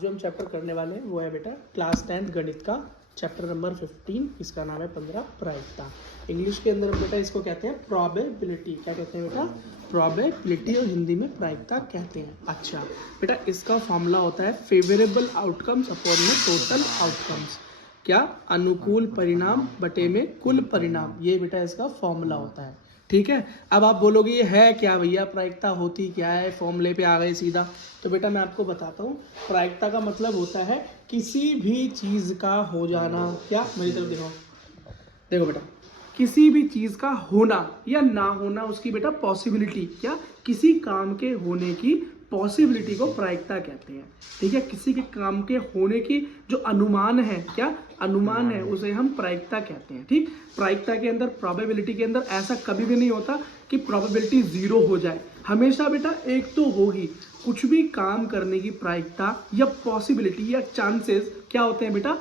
जो हम चैप्टर करने वाले हैं वो है बेटा क्लास 10th गणित का चैप्टर नंबर 15, इसका नाम है 15 प्रायिकता। इंग्लिश के अंदर हम बेटा इसको कहते हैं प्रोबेबिलिटी। क्या कहते हैं बेटा? प्रोबेबिलिटी, और हिंदी में प्रायिकता कहते हैं। अच्छा बेटा, इसका फॉर्मूला होता है फेवरेबल आउटकम्स अपॉन में टोटल आउटकम्स। क्या? अनुकूल परिणाम बटे में कुल परिणाम, ये बेटा इसका फॉर्मूला होता है। ठीक है, अब आप बोलोगे ये है क्या भैया, प्रायिकता होती क्या है, फॉर्मूले पे आ गए सीधा। तो बेटा मैं आपको बताता हूँ, प्रायिकता का मतलब होता है किसी भी चीज का हो जाना। क्या? मेरी तरफ देखो, देखो बेटा, किसी भी चीज का होना या ना होना, उसकी बेटा पॉसिबिलिटी, क्या? किसी काम के होने की पॉसिबिलिटी को प्रायिकता कहते हैं। ठीक है, किसी के काम के होने की जो अनुमान है, क्या अनुमान है, उसे हम प्रायिकता कहते हैं। ठीक, प्रायिकता के अंदर, प्रोबेबिलिटी के अंदर ऐसा कभी भी नहीं होता कि प्रोबेबिलिटी 0 हो जाए। हमेशा बेटा एक तो होगी। कुछ भी काम करने की प्रायिकता या पॉसिबिलिटी या चांसेस क्या होते हैं बेटा?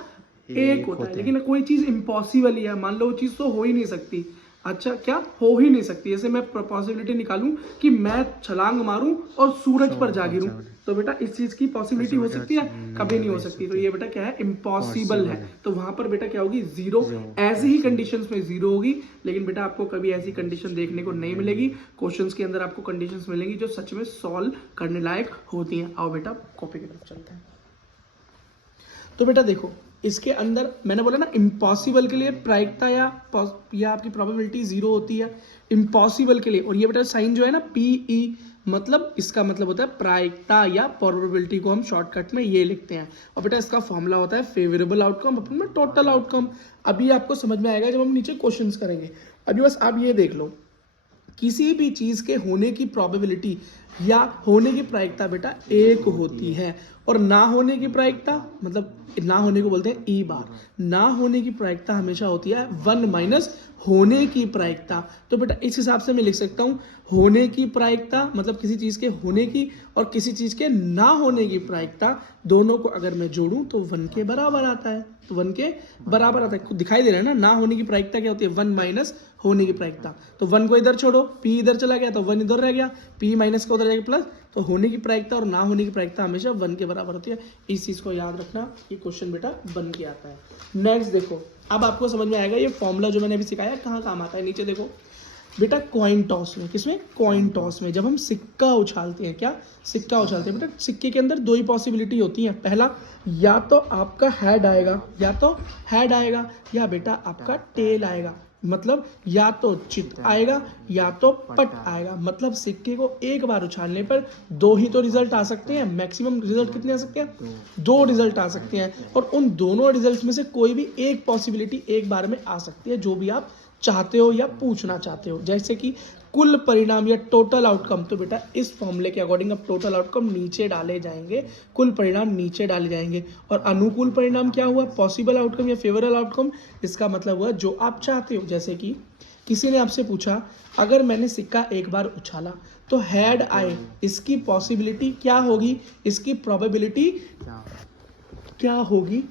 एक होता है। लेकिन कोई चीज इम्पॉसिबल ही है, मान लो वो चीज तो हो ही नहीं सकती। अच्छा, क्या हो ही नहीं सकती? जैसे मैं पॉसिबिलिटी निकालूं कि मैं छलांग मारूं और सूरज पर जा गिरूं, तो बेटा इस चीज की पॉसिबिलिटी हो सकती है? कभी नहीं हो सकती। तो ये बेटा क्या है? इम्पॉसिबल है। तो वहां पर बेटा क्या होगी? 0। ऐसी ही कंडीशंस में 0 होगी। लेकिन बेटा आपको कभी ऐसी कंडीशन देखने को नहीं मिलेगी। क्वेश्चंस के अंदर आपको कंडीशंस मिलेंगी जो सच में सॉल्व करने लायक होती हैं। आओ बेटा कॉपी की तरफ चलते हैं। तो बेटा देखो, इसके अंदर मैंने बोला ना, इम्पॉसिबल के लिए प्रायिकता या आपकी प्रोबेबिलिटी 0 होती है, इम्पॉसिबल के लिए। और ये बेटा साइन जो है ना, PE, मतलब इसका मतलब होता है प्रायिकता या प्रोबेबिलिटी को हम शॉर्टकट में ये लिखते हैं। और बेटा इसका फॉर्मूला होता है फेवरेबल आउटकम अपन में टोटल आउटकम। अभी आपको समझ में आएगा जब हम नीचे क्वेश्चंस करेंगे। अभी बस आप ये देख लो, किसी भी चीज के होने की प्रोबेबिलिटी या होने की प्रायिकता बेटा 1 होती है, और ना होने की प्रायिकता, मतलब ना होने को बोलते हैं ई बार, ना होने की प्रायिकता हमेशा होती है 1 माइनस होने की प्रायिकता। तो बेटा इस हिसाब से मैं लिख सकता हूं, होने की प्रायिकता मतलब किसी चीज के होने की, और किसी चीज के ना होने की प्रायिकता, दोनों को अगर मैं जोड़ूं तो 1 के बराबर आता है। तो 1 के बराबर आता है, दिखाई दे रहा है ना होने की प्रायिकता क्या होती है? 1 माइनस होने की प्रायिकता। तो 1 को इधर छोड़ो, P इधर चला गया तो 1 इधर रह गया, P माइनस का उधर जाएगा प्लस। तो होने की प्रायिकता और ना होने की प्रायिकता हमेशा 1 के बराबर होती है। इस चीज को याद रखना, ये क्वेश्चन बेटा बन के आता है। नेक्स्ट देखो, अब आपको समझ में आएगा ये फॉर्मूला जो मैंने अभी सिखाया कहाँ काम आता है। नीचे देखो बेटा, कॉइन टॉस में, किसमें? कॉइन टॉस में जब हम सिक्का उछालते हैं, क्या सिक्का उछालते हैं बेटा, सिक्के के अंदर 2 ही पॉसिबिलिटी होती है। पहला, या तो आपका हेड आएगा, या तो हेड आएगा, या बेटा आपका टेल आएगा। मतलब या तो चित आएगा या तो पट आएगा। मतलब सिक्के को एक बार उछालने पर 2 ही तो रिजल्ट आ सकते हैं। मैक्सिमम रिजल्ट कितने आ सकते हैं? 2 रिजल्ट आ सकते हैं। और उन दोनों रिजल्ट में से कोई भी एक पॉसिबिलिटी एक बार में आ सकती है, जो भी आप चाहते हो या पूछना चाहते हो। जैसे कि कुल परिणाम या टोटल आउटकम। तो बेटा इस फॉर्मूले के अकॉर्डिंग अब टोटल आउटकम नीचे डाले जाएंगे, कुल परिणाम नीचे डाले जाएंगे। और अनुकूल परिणाम क्या हुआ? पॉसिबल आउटकम या फेवरेबल आउटकम। इसका मतलब हुआ जो आप चाहते हो। जैसे कि किसी ने आपसे पूछा, अगर मैंने सिक्का एक बार उछाला तो हेड आए, इसकी पॉसिबिलिटी क्या होगी, इसकी प्रोबेबिलिटी क्या होगी?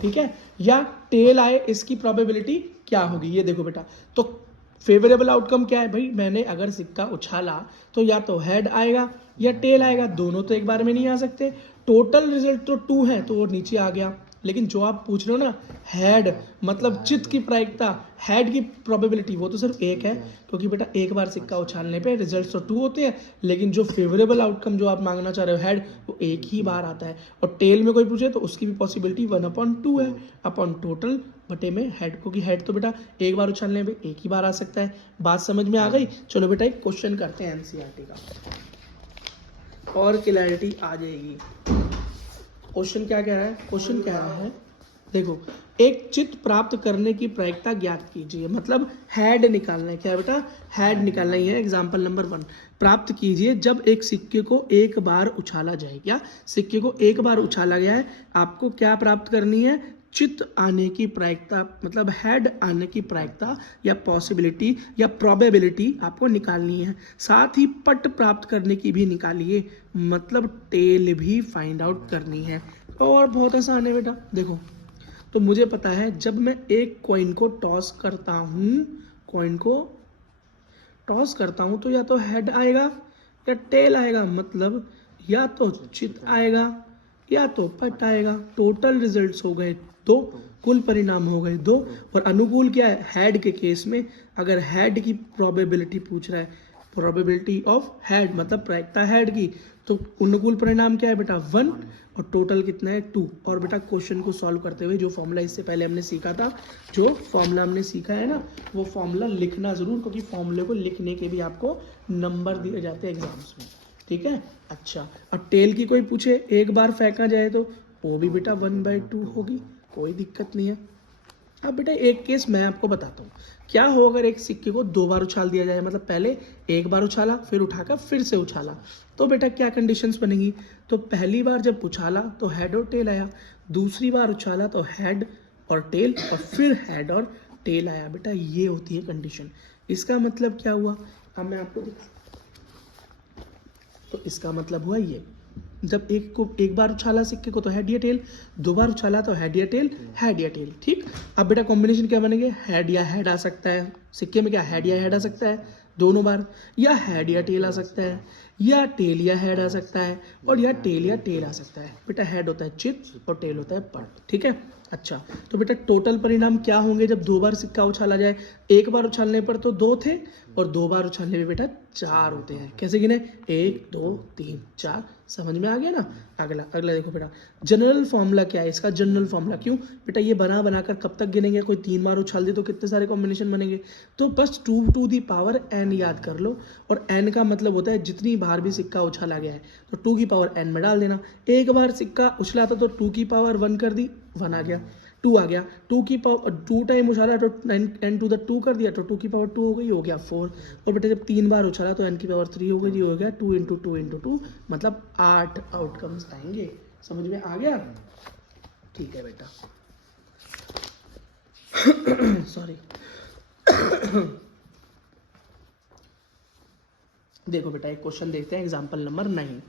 ठीक है, या टेल आए, इसकी प्रोबेबिलिटी क्या होगी? ये देखो बेटा, तो फेवरेबल आउटकम क्या है भाई? मैंने अगर सिक्का उछाला तो या तो हेड आएगा या टेल आएगा, दोनों तो एक बार में नहीं आ सकते। टोटल रिजल्ट तो 2 है तो वो नीचे आ गया। लेकिन जो आप पूछ रहे हो ना, हेड मतलब चित्त की प्रायिकता, हेड की प्रोबेबिलिटी, वो तो सिर्फ 1 है। क्योंकि बेटा एक बार सिक्का उछालने पे रिजल्ट तो 2 होते हैं, लेकिन जो फेवरेबल आउटकम जो आप मांगना चाह रहे हो हेड, वो 1 ही बार आता है। और टेल में कोई पूछे तो उसकी भी पॉसिबिलिटी 1/2 है, अपॉन टोटल बटे में हेड। क्योंकि हेड तो बेटा एक बार उछालने पे 1 ही बार आ सकता है। बात समझ में आ गई? चलो बेटा एक क्वेश्चन करते हैं NCERT का, और क्लैरिटी आ जाएगी। क्वेश्चन क्या कह रहा है? क्वेश्चन कह रहा है, देखो, एक चित्त प्राप्त करने की प्रायिकता ज्ञात कीजिए। मतलब हेड निकालना है। क्या बेटा? हेड निकालना ही है। एग्जाम्पल नंबर 1, प्राप्त कीजिए जब एक सिक्के को एक बार उछाला जाए। क्या? सिक्के को एक बार उछाला गया है, आपको क्या प्राप्त करनी है? चित्त आने की प्रायिकता, मतलब हेड आने की प्रायिकता या पॉसिबिलिटी या प्रोबेबिलिटी आपको निकालनी है। साथ ही पट प्राप्त करने की भी निकालिए, मतलब टेल भी फाइंड आउट करनी है। और बहुत आसान है बेटा, देखो, तो मुझे पता है जब मैं एक कॉइन को टॉस करता हूँ, कॉइन को टॉस करता हूँ, तो या तो हेड आएगा या टेल आएगा। मतलब या तो चित आएगा या तो पट आएगा। टोटल रिजल्ट्स हो गए 2, कुल परिणाम हो गए 2। और अनुकूल क्या है, हैड के केस में अगर हैड की प्रोबेबिलिटी पूछ रहा है, प्रोबेबिलिटी ऑफ हैड मतलब प्रायिकता हैड की, तो अनुकूल परिणाम क्या है बेटा 1 और टोटल कितना है 2। और बेटा क्वेश्चन को सॉल्व करते हुए जो फॉर्मूला इससे पहले हमने सीखा था, जो फॉर्मूला हमने सीखा है ना, वो फॉर्मूला लिखना जरूर, क्योंकि फॉर्मूले को लिखने के भी आपको नंबर दिए जाते हैं एग्जाम्स में, ठीक है। अच्छा, और टेल की कोई पूछे एक बार फेंका जाए तो वो भी बेटा 1/2 होगी, कोई दिक्कत नहीं है। अब बेटा एक केस मैं आपको बताता हूँ, क्या हो अगर एक सिक्के को 2 बार उछाल दिया जाए, मतलब पहले एक बार उछाला फिर उठाकर फिर से उछाला, तो बेटा क्या कंडीशंस बनेंगी। तो पहली बार जब उछाला तो हेड और टेल आया, दूसरी बार उछाला तो हेड और टेल, और फिर हेड और टेल आया। बेटा ये होती है कंडीशन। इसका मतलब क्या हुआ, अब मैं आपको दिखा, तो इसका मतलब हुआ ये, जब एक बार उछाला सिक्के को तो हेड या टेल, 2 बार उछाला तो हेड या टेल, हेड या टेल, ठीक। अब बेटा कॉम्बिनेशन क्या बनेंगे, हेड या हेड आ सकता है सिक्के में, क्या हेड या हेड आ सकता है दोनों बार, या हेड या टेल आ सकता है, या टेल या हेड आ सकता है, और या टेल या टेल आ सकता है। बेटा हेड होता है चित और टेल होता है पट, ठीक है। अच्छा, तो बेटा टोटल परिणाम क्या होंगे जब 2 बार सिक्का उछाला जाए। एक बार उछालने पर तो 2 थे, और 2 बार उछालने में बेटा 4 होते हैं। कैसे गिने, 1 2 3 4, समझ में आ गया ना। अगला देखो बेटा, जनरल फॉर्मूला क्या है इसका, जनरल फॉर्मूला क्यों बेटा, ये बना कर कब तक गिनेंगे, कोई 3 बार उछाल दे तो कितने सारे कॉम्बिनेशन बनेंगे। तो बस 2 to the power n याद कर लो, और n का मतलब होता है जितनी बार भी सिक्का उछाला गया है, तो 2 की पावर n में डाल देना। एक बार सिक्का उछला था तो 2 की पावर 1 कर दी, 1 आ गया, 2 आ गया, 2 की पावर 2 टाइम उछाला तो n to the 2 कर दिया, तो 2 की पावर 2 हो गई, हो गया 4। और बेटा जब 3 बार उछाला तो n की पावर 3 हो गई, हो गया 2 into 2 into 2, मतलब 8 आउटकम्स आएंगे। समझ में आ गया, ठीक है बेटा। सॉरी। देखो बेटा एक क्वेश्चन देखते हैं, एग्जाम्पल नंबर 9।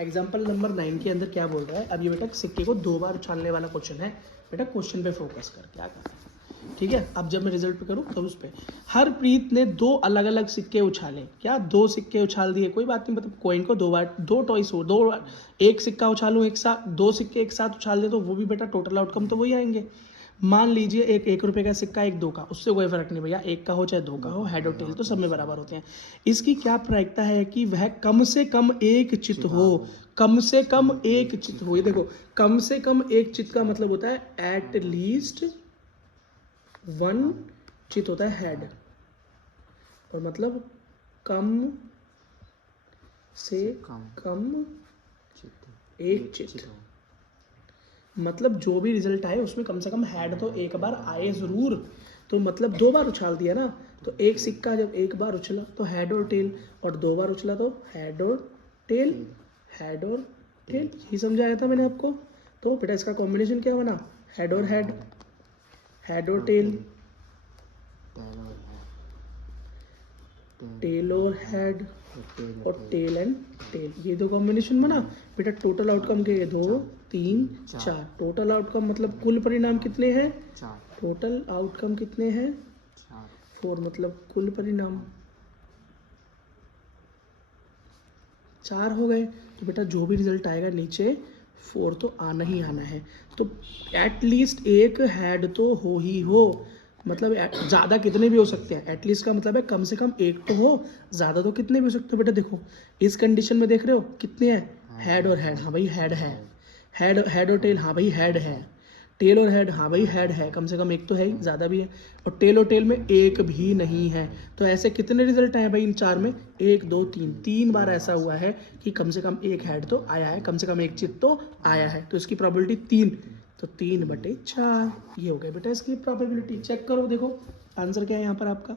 एग्जाम्पल नंबर 9 के अंदर क्या बोल रहा है, अब ये बेटा सिक्के को 2 बार उछालने वाला क्वेश्चन है। बेटा क्वेश्चन पे फोकस कर, क्या करना है, ठीक है। अब जब मैं रिजल्ट पे करूँ तो उस पर, हरप्रीत ने 2 अलग अलग सिक्के उछाले, क्या 2 सिक्के उछाल दिए, कोई बात नहीं, मतलब कॉइन को 2 बार, 2 टॉइस हो, 2 बार एक सिक्का उछालूँ एक साथ, 2 सिक्के एक साथ उछाल दे तो वो भी बेटा टोटल आउटकम तो वही आएंगे। मान लीजिए एक 1 रुपये का सिक्का, एक 2 का, उससे कोई फर्क नहीं भैया, 1 का हो चाहे 2 का हो, हेड और टेल तो सब में बराबर होते हैं। इसकी क्या प्रायिकता है कि वह कम से कम एक चित हो, कम से कम एक चित हो। ये देखो, कम से कम एक चित का मतलब होता है एट लीस्ट 1 चित होता है हेड, और मतलब कम से कम एक चित, मतलब जो भी रिजल्ट आए उसमें कम से कम हेड तो एक बार आए जरूर। तो मतलब 2 बार उछाल दिया ना, तो एक सिक्का जब एक बार उछला तो हेड और टेल, और 2 बार उछला तो हेड और टेल, हेड और टेल, यही समझाया था मैंने आपको। तो बेटा इसका कॉम्बिनेशन क्या बना, हेड और हेड, हेड और टेल, टेल और हेड, और टेल एंड टेल, ये 2 कॉम्बिनेशन बना। बेटा टोटल आउटकम के 2 3 4, टोटल आउटकम मतलब कुल परिणाम कितने हैं, टोटल आउटकम कितने हैं 4, मतलब कुल परिणाम 4 हो गए। तो बेटा जो भी रिजल्ट आएगा नीचे 4 तो आना ही आना है। तो एटलीस्ट एक हेड तो हो ही हो, मतलब ज़्यादा कितने भी हो सकते हैं, एटलीस्ट का मतलब है कम से कम एक तो हो, ज़्यादा तो कितने भी हो सकते हो। बेटा देखो इस कंडीशन में देख रहे हो कितने हैं, हेड और हेड, हाँ भाई हेड है, हेड और टेल, हाँ भाई हेड है, टेल और हेड, हाँ भाई हेड है, कम से कम एक तो है ही, ज़्यादा भी है, और टेल और टेल में एक भी नहीं है। तो ऐसे कितने रिजल्ट आए भाई इन 4 में, 1 2 3 बार ऐसा हुआ है कि कम से कम एक हेड तो आया है, कम से कम एक चित तो आया है। तो इसकी प्रोबेबिलिटी 3, तो 3/4 ये हो गया बेटा इसकी प्रोबेबिलिटी। चेक करो, देखो आंसर क्या है यहाँ पर आपका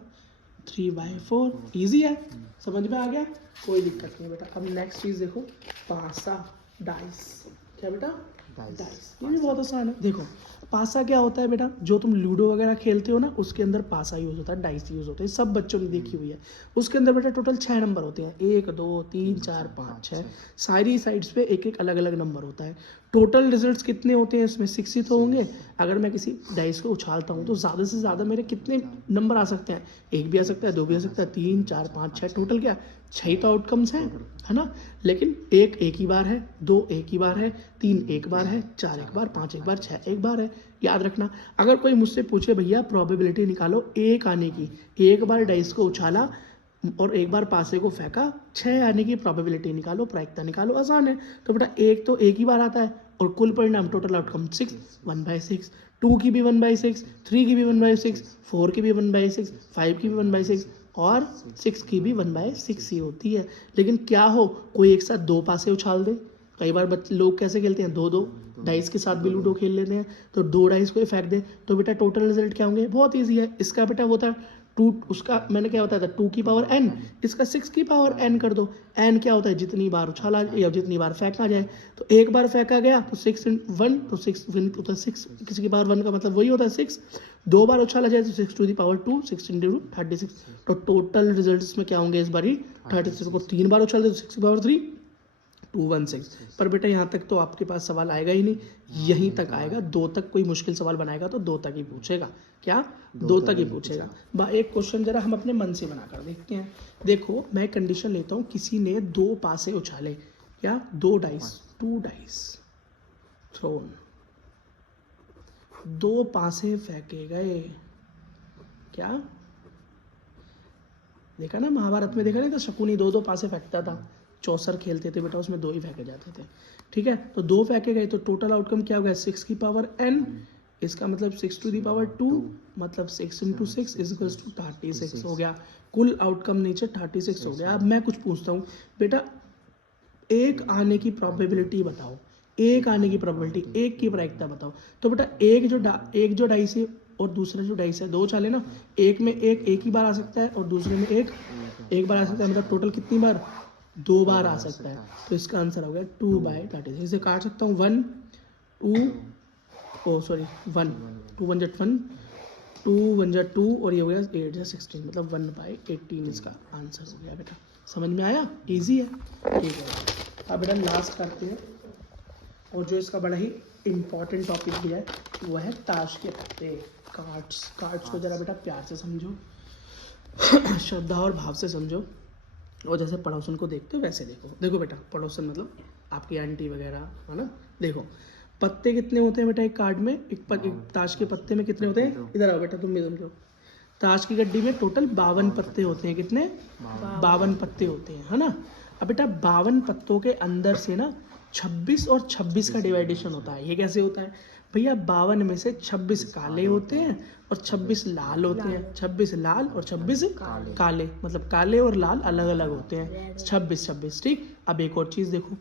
3/4। ईजी है, समझ में आ गया, कोई दिक्कत नहीं बेटा। अब नेक्स्ट चीज़ देखो, पासा डाइस, क्या बेटा डाइस, ये भी बहुत आसान है। देखो पासा क्या होता है बेटा, जो तुम लूडो वगैरह खेलते हो ना उसके अंदर पासा यूज़ होता है, डाइस यूज़ होते हैं, सब बच्चों ने देखी हुई है। उसके अंदर बेटा टोटल 6 नंबर होते हैं, 1 2 3 4 5 6, सारी साइड्स पे एक एक अलग अलग नंबर होता है। टोटल रिजल्ट्स कितने होते हैं इसमें, 6 ही तो होंगे। अगर मैं किसी डाइस को उछालता हूँ तो ज़्यादा से ज़्यादा मेरे कितने नंबर आ सकते हैं, 1 भी आ सकता है, 2 भी आ सकता है, 3 4 5 6, टोटल क्या 6 ही तो आउटकम्स हैं, है ना। लेकिन एक ही बार है, 2 एक ही बार है, 3 एक बार है, 4 एक बार, 5 एक बार, 6 एक बार है। याद रखना, अगर कोई मुझसे पूछे भैया प्रोबेबिलिटी निकालो एक आने की, एक बार डाइस को उछाला और एक बार पासे को फेंका, 6 आने की प्रोबेबिलिटी निकालो, प्रायिकता निकालो, आसान है। तो बेटा एक तो एक ही बार आता है और कुल परिणाम टोटल आउटकम 6, 1/6, 2 की भी 1/6, 3 की भी 1/6, 4 की भी 1/6, 5 की भी 1/6 और 6 की भी 1/6 ही होती है। लेकिन क्या हो, कोई एक साथ 2 पासे उछाल दे। कई बार बच्चे लोग कैसे खेलते हैं, 2-2 डाइस के साथ भी लूडो खेल लेते हैं, तो 2 डाइस को फेंक दे तो बेटा टोटल रिजल्ट क्या होंगे, बहुत ईजी है। इसका बेटा होता है 2, उसका मैंने क्या बताया था 2 की पावर n, इसका 6 की पावर n कर दो। n क्या होता है, जितनी बार उछाला या जितनी बार फेंका जाए। तो एक बार फेंका गया तो 6 × 1 तो 6 होता है 6, किसी की पावर 1 का मतलब वही होता है 6। 2 बार उछाला जाए तो 6 टू दी पावर 2, 6 × 2 36। तो टोटल रिजल्ट में क्या होंगे इस बारी 36 को 3 बार उछाल दे तो 6 की पावर 3, 216। पर बेटा यहाँ तक तो आपके पास सवाल आएगा ही नहीं, यहीं तक आएगा। 2 तक कोई मुश्किल सवाल बनाएगा तो 2 तक ही पूछेगा। क्या 2 तक ही पूछेगा। एक क्वेश्चन जरा हम अपने मन से बनाकर देखते हैं। देखो मैं कंडीशन लेता हूँ, किसी ने 2 पासे उछाले, क्या 2 डाइस, 2 डाइस थ्रोन, 2 पासे फेंके गए। क्या देखा ना, महाभारत में देखा नहीं था, शकुनी 2-2 पासे फेंकता था। चौसर खेलते थे बेटा, उसमें 2 ही फेंके जाते थे। ठीक है, तो 2 फेंके गए तो टोटल आउटकम क्या हो गया, 6 की पावर n, इसका मतलब 6 टू दी पावर 2, मतलब 6 × 6 इक्वल्स टू 36 हो गया। कुल आउटकम नीचे 36 हो गया। अब मैं कुछ पूछता हूँ बेटा, एक आने की प्रोबेबिलिटी बताओ, एक आने की प्रोबेबिलिटी, एक की प्रायिकता बताओ। तो बेटा एक जो डाइस है और दूसरा जो डाइस है, 2 चाले ना, एक में एक ही बार आ सकता है और दूसरे में एक बार आ सकता है, मतलब टोटल कितनी बार, 2 बार आ सकता है। तो इसका आंसर हो गया 2/36। इसे काट सकता हूँ 1 2 1 2 1 1 2 1 2 और ये हो गया 8 16, मतलब 1/18 इसका आंसर हो गया। बेटा समझ में आया, इजी है। ठीक है, अब बेटा लास्ट करते हैं, और जो इसका बड़ा ही इम्पॉर्टेंट टॉपिक भी है वो है ताश के पत्ते, कार्ड्स को जरा बेटा प्यार से समझो, श्रद्धा और भाव से समझो, और जैसे पड़ोसन को देखते हो वैसे देखो। देखो बेटा, पड़ोसन मतलब आपकी आंटी वगैरह, है ना। देखो पत्ते कितने होते हैं बेटा एक कार्ड में, एक ताश के पत्ते में कितने होते हैं, इधर आओ बेटा तुम भी समझो। ताश की गड्डी में टोटल 52 पत्ते होते हैं। कितने, 52 पत्ते होते हैं, है ना। अब बेटा 52 पत्तों के अंदर से ना 26 और 26 का डिवाइडेशन होता है। ये कैसे होता है भैया, 52 में से 26 काले होते हैं और 26 लाल होते हैं, 26 लाल और 26 काले, मतलब काले और लाल अलग अलग होते हैं, 26। ठीक, अब एक और चीज़ देखो,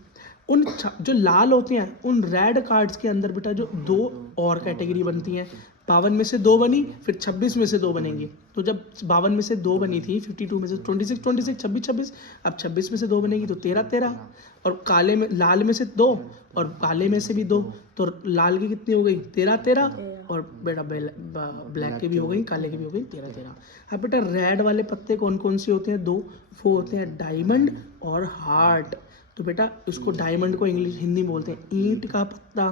उन जो लाल होते हैं उन रेड कार्ड्स के अंदर बेटा जो 2 और कैटेगरी बनती हैं। 52 में से 2 बनी, फिर 26 में से 2 बनेंगी। तो जब 52 में से 2 बनी थी, 52 में से 26 26, अब 26 में से 2 बनेगी तो 13, और लाल में से 2 और काले में से भी 2, तो लाल की कितनी हो गई 13, और बेटा ब्लैक की भी हो गई, काले की भी हो गई 13। अब बेटा रेड वाले पत्ते कौन कौन से होते हैं, 2, वो होते हैं डायमंड और हार्ट। तो बेटा उसको डायमंड को हिंदी में बोलते हैं ईंट का पत्ता,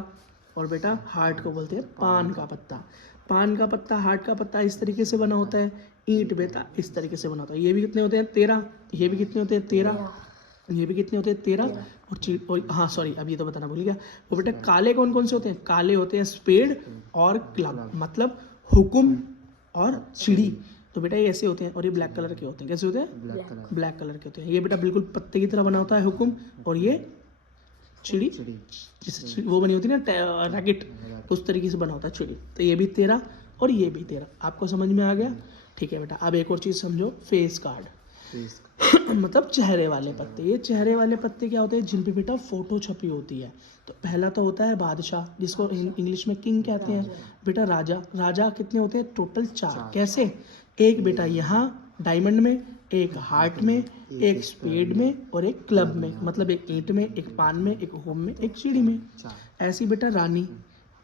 और बेटा हार्ट को बोलते हैं पान का पत्ता। पान का पत्ता, हार्ट का पत्ता इस तरीके से बना होता है, ईंट बेटा इस तरीके से बना होता है। ये भी कितने होते हैं 13, ये भी कितने होते हैं 13, ये भी कितने होते हैं 13, और हाँ सॉरी अब ये तो बताना भूल गया, वो बेटा काले कौन कौन से होते हैं, काले होते हैं स्पेड और क्लब, मतलब हुकुम और चिड़ी। तो बेटा ये ऐसे होते हैं, और ये ब्लैक कलर के होते हैं। कैसे होते हैं, ब्लैक कलर के होते हैं। ये बेटा बिल्कुल पत्ते की तरह बना होता है हुकुम, और ये चिड़ी जैसे वो बनी होती है ना रैकेट, उस तरीके से बना होता है चिड़ी। तो ये भी 13 और ये भी 13। आपको समझ में आ गया। ठीक है बेटा, अब एक और चीज़ समझो, फेस कार्ड मतलब चेहरे वाले पत्ते। ये चेहरे वाले पत्ते क्या होते हैं, जिन पे बेटा फोटो छपी होती है। तो पहला तो होता है बादशाह, जिसको इंग्लिश में किंग कहते हैं। बेटा राजा कितने होते हैं, टोटल 4। कैसे, एक बेटा यहाँ डायमंड में, एक हार्ट में, एक स्पेड में और एक क्लब में, मतलब एक ईंट में, एक पान में, एक होम में, एक सीढ़ी में। ऐसी बेटा रानी,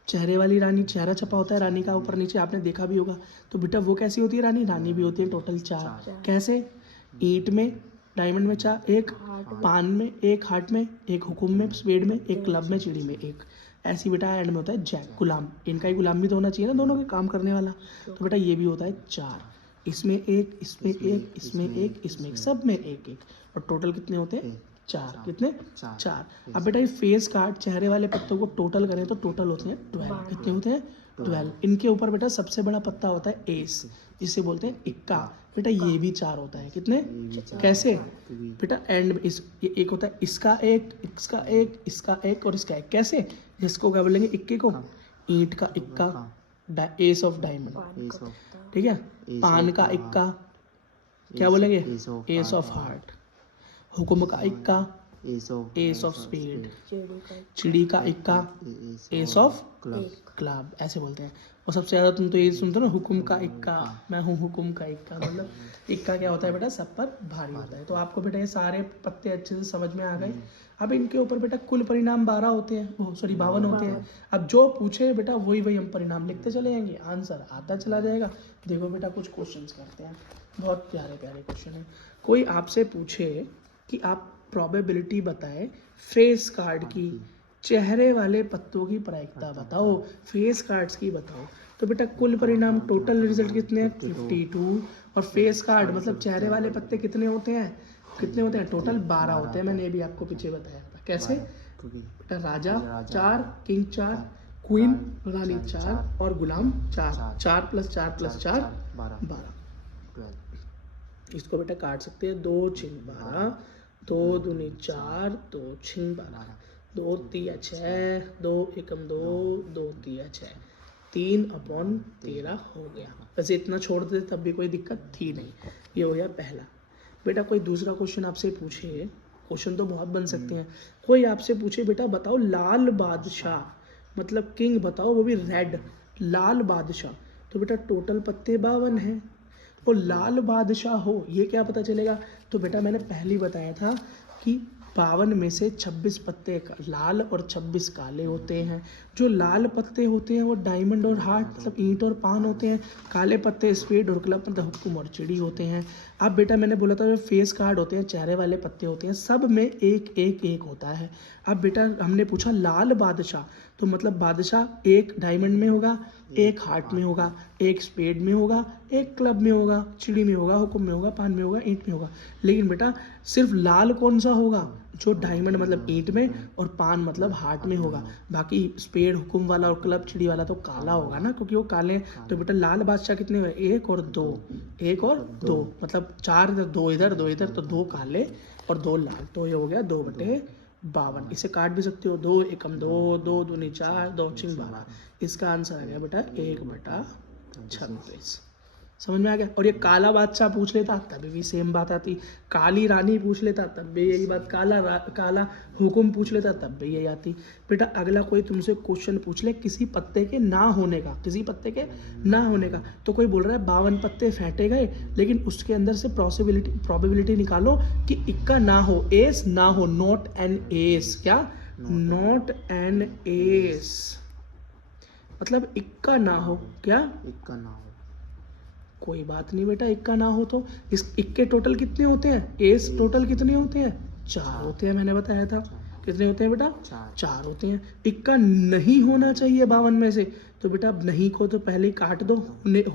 चेहरे वाली रानी, चेहरा छपा होता है रानी का ऊपर नीचे, आपने देखा भी होगा। तो बेटा वो कैसी होती है रानी भी होती है टोटल 4। कैसे, ईंट में, डायमंड में 4, एक पान में, एक हार्ट में, एक हुकुम में, स्पेड में, एक क्लब में, चिड़ी में एक। ऐसी बेटा एंड में होता है जैक, गुलाम। इनका ही गुलाम भी तो होना चाहिए ना, दोनों के काम करने वाला। तो बेटा ये भी होता है 4, इसमें एक, इसमें एक, इसमें एक, इसमें एक, सब में एक एक। और टोटल कितने होते हैं? 4। कितने? 4। अब बेटा ये फेस कार्ड चेहरे वाले पत्तों को टोटल करें तो टोटल होते हैं 12। कितने होते हैं? 12। इनके ऊपर बेटा सबसे बड़ा पत्ता होता है एस, जिसे बोलते हैं इक्का। बेटा ये भी 4 होता है। कितने? कैसे बेटा? एंड इस ये एक होता है इसका एक, इसका एक, इसका एक और इसका एक। कैसे? जिसको क्या बोलेंगे? इक्के को ईंट का इक्का, एस ऑफ डायमंड, ठीक है। पान का इक्का क्या बोलेंगे? S of heart. हुक्म का इक्का एस ऑफ स्पेड। चिड़ी का इक्का एस ऑफ क्लब, ऐसे बोलते हैं। और सबसे ज़्यादा तुम तो ये सुनते हो ना, हुक्म का इक्का, मैं हूँ हुक्म का इक्का। मतलब इक्का क्या होता है बेटा? सब पर भारी होता है। तो आपको बेटा ये सारे पत्ते अच्छे से समझ में आ गए। अब इनके ऊपर बेटा कुल परिणाम 12 होते हैं, वो सॉरी 52 होते हैं। अब जो पूछे बेटा वही हम परिणाम लिखते चले जाएंगे, आंसर आता चला जाएगा। देखो बेटा कुछ क्वेश्चंस करते हैं, बहुत प्यारे प्यारे क्वेश्चन है। कोई आपसे पूछे कि आप प्रोबेबिलिटी बताएं फेस कार्ड की, चेहरे वाले पत्तों की प्रायिकता बताओ, फेस कार्ड्स की बताओ। तो बेटा कुल परिणाम टोटल रिजल्ट कितने हैं? 52। और फेस कार्ड मतलब चेहरे वाले पत्ते कितने होते हैं? कितने होते हैं? टोटल 12 होते हैं। मैंने ये भी आपको पीछे बताया था। कैसे बेटा? राजा 4, किंग 4, क्वीन रानी 4 और गुलाम 4। 4 + 4 + 4 12। इसको बेटा काट सकते हैं। 2 छिंग 12, 2 दूनी 4, 2 छिंग 12, 2 तिया 6, 2 एकम 2, 2 तिया 6, 3/13 हो गया। वैसे इतना छोड़ देते तब भी कोई दिक्कत थी नहीं। ये हो गया पहला। बेटा कोई दूसरा क्वेश्चन आपसे पूछे, क्वेश्चन तो बहुत बन सकते हैं। कोई आपसे पूछे बेटा बताओ लाल बादशाह मतलब किंग बताओ, वो भी रेड, लाल बादशाह। तो बेटा टोटल पत्ते 52 हैं। और लाल बादशाह हो ये क्या पता चलेगा? तो बेटा मैंने पहले ही बताया था कि 52 में से 26 पत्ते लाल और 26 काले होते हैं। जो लाल पत्ते होते हैं वो डायमंड और हार्ट मतलब ईंट और पान होते हैं। काले पत्ते स्पेड और क्लब मतलब हुक्म और चिड़ी होते हैं। अब बेटा मैंने बोला था जो फेस कार्ड होते हैं, चेहरे वाले पत्ते होते हैं, सब में एक एक एक होता है। अब बेटा हमने पूछा लाल बादशाह, तो मतलब बादशाह एक डायमंड में होगा, एक हार्ट में होगा, एक स्पेड में होगा, एक क्लब में होगा, चिड़ी में होगा, हुक्म में होगा, पान में होगा, ईंट में होगा। लेकिन बेटा सिर्फ लाल कौन सा होगा? जो डायमंड मतलब ईंट में और पान मतलब हार्ट में होगा। बाकी स्पेड हुक्म वाला और क्लब चिड़ी वाला तो काला होगा ना, क्योंकि वो काले हैं। तो बेटा लाल बादशाह कितने हुए? 1 और 2, 1 और 2 मतलब 4 इधर 2 इधर 2 इधर, तो 2 काले और 2 लाल। तो ये हो गया 2/52। इसे काट भी सकते हो। 2 एकम 2, 2 दूनी 4, 2 छिंग 12। इसका आंसर आ गया बेटा 1/26। समझ में आ गया? और ये काला बादशाह पूछ लेता तभी भी सेम बात आती, काली रानी पूछ लेता तब भी यही बात, काला हुकुम पूछ लेता तब भी यही आती। बेटा अगला कोई तुमसे क्वेश्चन पूछ ले किसी पत्ते के ना होने का, किसी पत्ते के ना होने का, तो कोई बोल रहा है 52 पत्ते फेंटे गए, लेकिन उसके अंदर से प्रोबेबिलिटी निकालो कि इक्का ना हो, एस ना हो, नॉट एन एस। क्या? नॉट एन एस मतलब इक्का ना हो। क्या? इक्का ना हो। कोई बात नहीं बेटा, इक्का ना हो तो इस इक्के टोटल कितने होते हैं? एस टोटल कितने होते हैं? 4 होते हैं। मैंने बताया था कितने होते हैं बेटा? 4 होते हैं। इक्का नहीं होना चाहिए 52 में से, तो बेटा नहीं को तो पहले ही काट दो।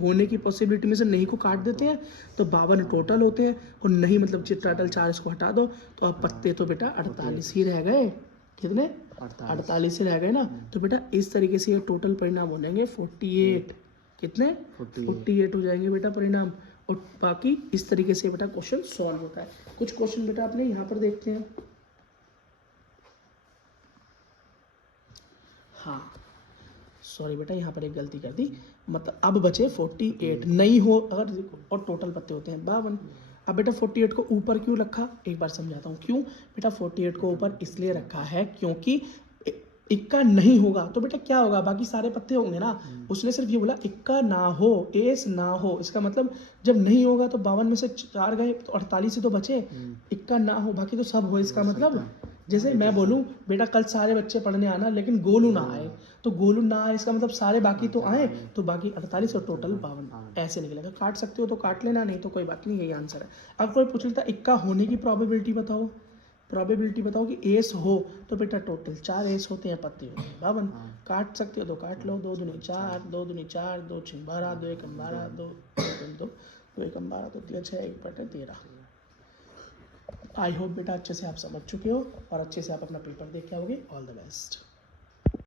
होने की पॉसिबिलिटी में से नहीं को काट देते हैं तो 52 टोटल होते हैं। और नहीं मतलब टोटल 4 इसको हटा दो तो अब पत्ते तो बेटा 48 ही रह गए। कितने? 48 ही रह गए ना। तो बेटा इस तरीके से ये टोटल परिणाम हो जाएंगे 48। कितने? 48 हो जाएंगे बेटा परिणाम। और बाकी इस तरीके से बेटा क्वेश्चन सॉल्व होता है। कुछ क्वेश्चन बेटा आपने यहाँ पर देखते हैं। हाँ सॉरी बेटा यहाँ पर एक गलती कर दी, मतलब अब बचे 48 नहीं हो अगर, और टोटल पत्ते होते हैं 52। अब बेटा 48 को ऊपर क्यों रखा, एक बार समझाता हूँ क्यों। बेटा 48 को ऊपर इसलिए रखा है क्योंकि इक्का नहीं होगा तो बेटा क्या होगा, बाकी सारे पत्ते होंगे ना। उसने सिर्फ ये बोला इक्का ना हो, एस ना हो, इसका मतलब जब नहीं होगा तो 52 में से 4 गए तो 48 ही तो बचे। इक्का ना हो बाकी तो सब हो। इसका मतलब जैसे मैं बोलूँ बेटा कल सारे बच्चे पढ़ने आना लेकिन गोलू ना आए, तो गोलू ना आए इसका मतलब सारे बाकी तो आए, तो बाकी 48 और टोटल 52 ऐसे निकलेगा। काट सकते हो तो काट लेना, नहीं तो कोई बात नहीं, यही आंसर है। अब कोई पूछ लेता इक्का होने की प्रोबेबिलिटी बताओ, प्रोबेबिलिटी बताओ कि एस हो, तो बेटा टोटल 4 एस होते हैं, पत्ते होते हैं 52। काट सकते हो तो काट लो। 2 दूनी 4, 2 दूनी 4, 2 छिंग 12, 2 एकम 12, 2 एकम 12, 2 एकम 12, 2 तिया 6, 1/13। आई होप बेटा अच्छे से आप समझ चुके हो और अच्छे से आप अपना पेपर देख के आओगे। All the best.